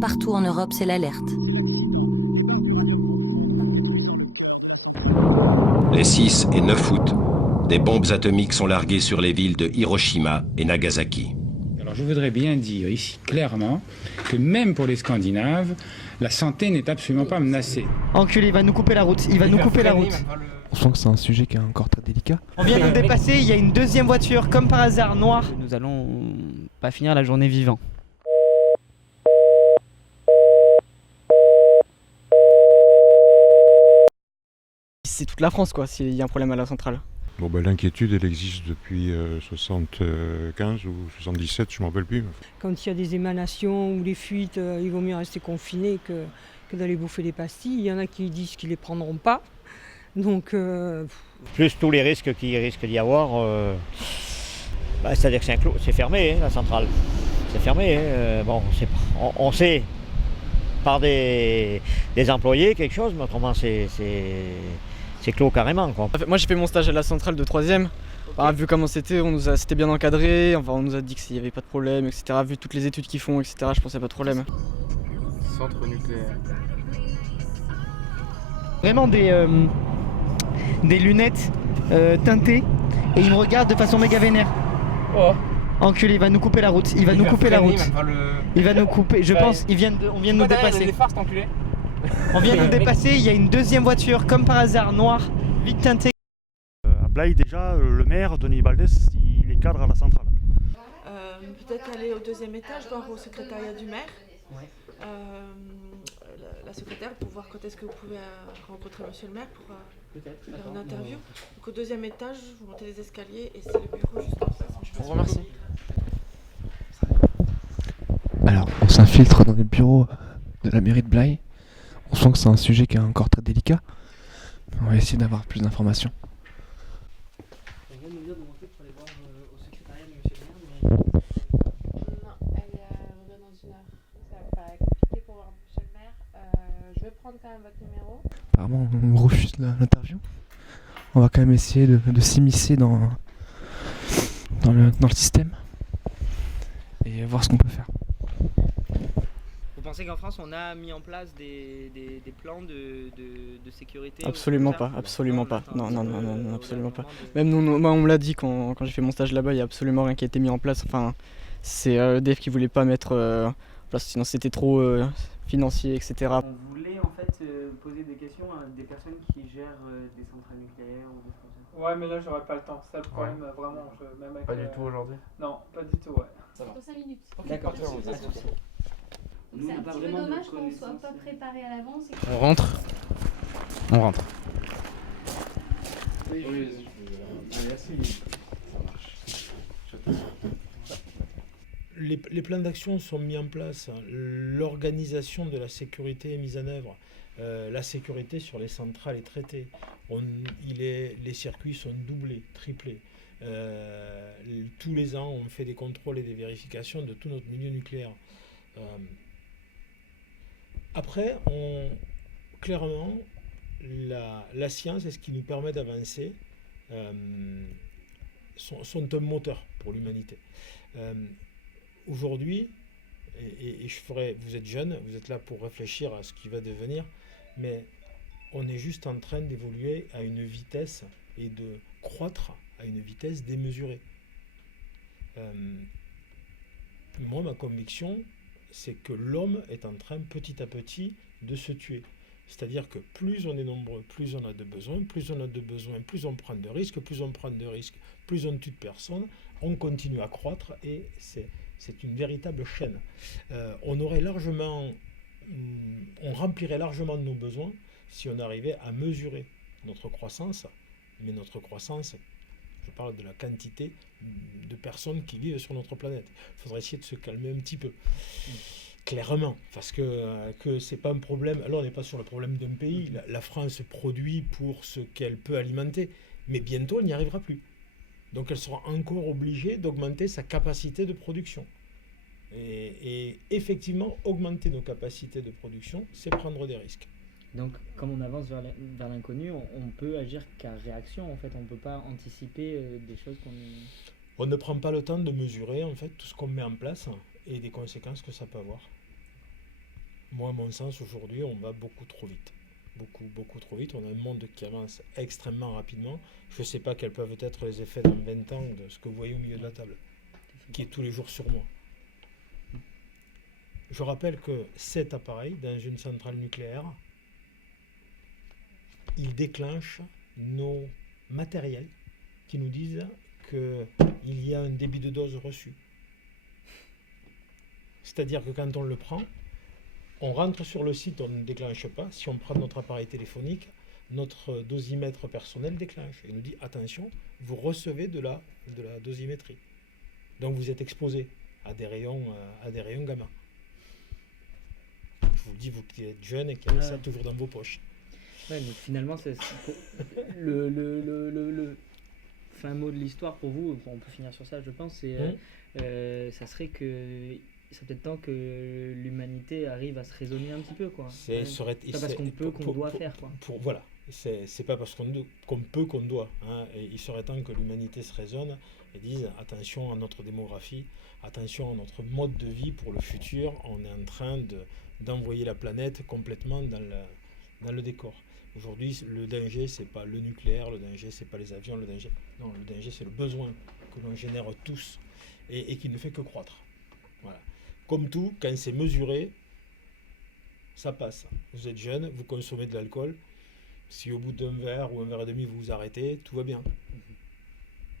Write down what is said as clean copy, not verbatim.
Partout en Europe, c'est l'alerte. Les 6 et 9 août, des bombes atomiques sont larguées sur les villes de Hiroshima et Nagasaki. Alors je voudrais bien dire ici clairement que même pour les Scandinaves, la santé n'est absolument pas menacée. Enculé, il va nous couper la route, il va nous couper la route. On sent que c'est un sujet qui est encore très délicat. On vient de nous dépasser, il y a une deuxième voiture, comme par hasard, noire. Nous allons pas finir la journée vivant. C'est toute la France quoi, s'il y a un problème à la centrale. Bon, l'inquiétude, elle existe depuis 75 ou 77, je ne m'en rappelle plus. Quand il y a des émanations ou des fuites, il vaut mieux rester confiné que d'aller bouffer des pastilles. Il y en a qui disent qu'ils ne les prendront pas. Donc, Plus tous les risques qu'il risque d'y avoir, c'est-à-dire que c'est fermé, la centrale. C'est fermé. On sait par des employés quelque chose, mais autrement c'est clos carrément, quoi. Moi j'ai fait mon stage à la centrale de 3ème. Vu comment c'était, c'était bien encadré, on nous a dit qu'il n'y avait pas de problème, etc. Vu toutes les études qu'ils font, etc., je pensais pas de problème. Centre nucléaire. Vraiment des lunettes teintées et il me regarde de façon méga vénère. Oh. Enculé, il va nous couper la route, il va nous couper la route. Il va nous couper, je pense, on vient de nous dépasser. On vient de nous dépasser, il y a une deuxième voiture, comme par hasard, noire, vite teintée. À Blaye déjà, le maire, Denis Baldès, il est cadre à la centrale. Peut-être aller au 2e étage, voir au secrétariat du maire. Ouais. La secrétaire pour voir quand est-ce que vous pouvez rencontrer monsieur le maire pour faire une interview. Donc au 2e étage, vous montez les escaliers et c'est le bureau juste en face. Je vous remercie. Alors, on s'infiltre dans les bureaux de la mairie de Blaye. On sent que c'est un sujet qui est encore très délicat. On va essayer d'avoir plus d'informations. On vient de nous dire de monter pour aller voir au secrétariat de monsieur le maire, mais... Non, elle revient dans une heure. Ça va paraître compliqué pour voir monsieur le maire. Je vais prendre quand même votre numéro. Apparemment, on refuse l'interview. On va quand même essayer de s'immiscer dans le système et voir ce qu'on peut faire. Vous pensez qu'en France on a mis en place des plans de sécurité? Absolument pas, absolument pas. Non, absolument pas. Même moi on me l'a dit quand j'ai fait mon stage là-bas, il n'y a absolument rien qui a été mis en place. Enfin, c'est EDF qui voulait pas mettre en place, sinon c'était trop financier, etc. On voulait en fait poser des questions à des personnes qui gèrent des centrales nucléaires ou des choses comme ça. Ouais, mais là j'aurais pas le temps. C'est ça le problème, vraiment. Même avec, Pas du tout aujourd'hui. Non, pas du tout, ouais. C'est dans 5 minutes. D'accord. C'est un petit peu dommage qu'on ne soit pas préparé à l'avance. On rentre. Oui, merci. Ça marche. Les plans d'action sont mis en place, l'organisation de la sécurité est mise en œuvre, la sécurité sur les centrales est traitée, les circuits sont doublés, triplés. Tous les ans, on fait des contrôles et des vérifications de tout notre milieu nucléaire. Après, clairement, la science et ce qui nous permet d'avancer sont un moteur pour l'humanité. Aujourd'hui, et vous êtes jeunes, vous êtes là pour réfléchir à ce qui va devenir, mais on est juste en train d'évoluer à une vitesse et de croître à une vitesse démesurée. Moi, ma conviction, c'est que l'homme est en train petit à petit de se tuer. C'est-à-dire que plus on est nombreux, plus on a de besoins, plus on a de besoins, plus on prend de risques, plus on prend de risques, plus on tue de personnes, on continue à croître et c'est une véritable chaîne. On remplirait largement de nos besoins si on arrivait à mesurer notre croissance, mais notre croissance, je parle de la quantité de personnes qui vivent sur notre planète. Il faudrait essayer de se calmer un petit peu. Clairement, parce que c'est pas un problème. Alors on n'est pas sur le problème d'un pays. La France produit pour ce qu'elle peut alimenter, mais bientôt elle n'y arrivera plus. Donc elle sera encore obligée d'augmenter sa capacité de production. Et effectivement, augmenter nos capacités de production, c'est prendre des risques. Donc, comme on avance vers l'inconnu, on peut agir qu'à réaction, en fait. On ne peut pas anticiper des choses qu'on... On ne prend pas le temps de mesurer, en fait, tout ce qu'on met en place. et des conséquences que ça peut avoir. Moi, à mon sens, aujourd'hui, on va beaucoup trop vite. Beaucoup trop vite. On a un monde qui avance extrêmement rapidement. Je ne sais pas quels peuvent être les effets dans 20 ans de ce que vous voyez au milieu de la table, qui est tous les jours sur moi. Je rappelle que cet appareil, dans une centrale nucléaire, il déclenche nos matériels qui nous disent qu'il y a un débit de dose reçu. C'est-à-dire que quand on le prend, on rentre sur le site, on ne déclenche pas. Si on prend notre appareil téléphonique, notre dosimètre personnel déclenche. Et nous dit, attention, vous recevez de la dosimétrie. Donc vous êtes exposé à des rayons gamma. Je vous le dis, vous qui êtes jeune et qui avez ça toujours dans vos poches. Ouais, mais finalement, c'est le fin mot de l'histoire pour vous, on peut finir sur ça, je pense, ça serait que c'est peut-être temps que l'humanité arrive à se raisonner un petit peu, quoi. C'est pas parce qu'on peut qu'on doit faire, quoi. Voilà, c'est pas parce qu'on peut qu'on doit. Hein. Et il serait temps que l'humanité se raisonne et dise attention à notre démographie, attention à notre mode de vie pour le futur. On est en train d'envoyer la planète complètement dans le décor. Aujourd'hui, le danger, c'est pas le nucléaire, le danger, c'est pas les avions, le danger, c'est le besoin que l'on génère tous et qui ne fait que croître. Voilà. Comme tout, quand c'est mesuré, ça passe. Vous êtes jeune, vous consommez de l'alcool. Si au bout d'un verre ou un verre et demi, vous vous arrêtez, tout va bien.